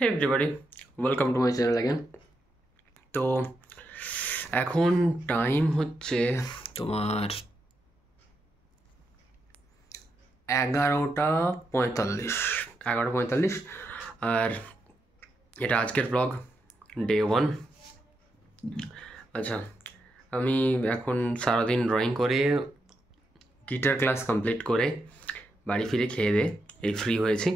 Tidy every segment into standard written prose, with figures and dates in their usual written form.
Hey everybody, welcome to my channel again. তো এখন time হচ্ছে তোমার 11:45। 11:45। আর এটা আজকের ব্লগ, ডে 1। আচ্ছা, আমি এখন সারাদিন ড্রয়িং করে গিটার ক্লাস কমপ্লিট করে বাড়ি ফিরে খেয়ে দে এই ফ্রি হয়েছি।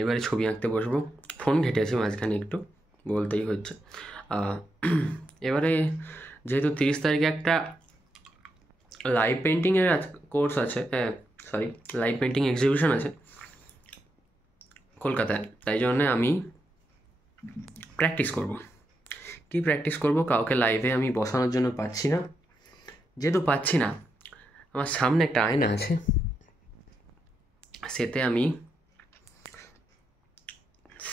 এবারে ছবি আঁকতে বসবো। ফোন ঘেটে আছি মাঝখানে, একটু বলতেই হচ্ছে। এবারে যেহেতু 30 তারিখে একটা লাইভ পেন্টিংয়ের কোর্স আছে, সরি, লাইভ পেন্টিং এক্সিবিশন আছে কলকাতায়, তাই জন্যে আমি প্র্যাকটিস করব। কি প্র্যাকটিস করব? কাউকে লাইভে আমি বসানোর জন্য পাচ্ছি না। যেহেতু পাচ্ছি না, আমার সামনে একটা আয়না আছে, সেতে আমি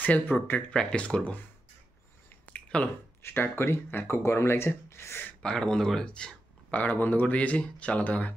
সেলফ পোর্ট্রেট প্র্যাকটিস করব। চলো স্টার্ট করি। আর খুব গরম লাগছে, পাখাটা বন্ধ করে দিচ্ছি। পাখাটা বন্ধ করে দিয়েছি, চালাতে হবে।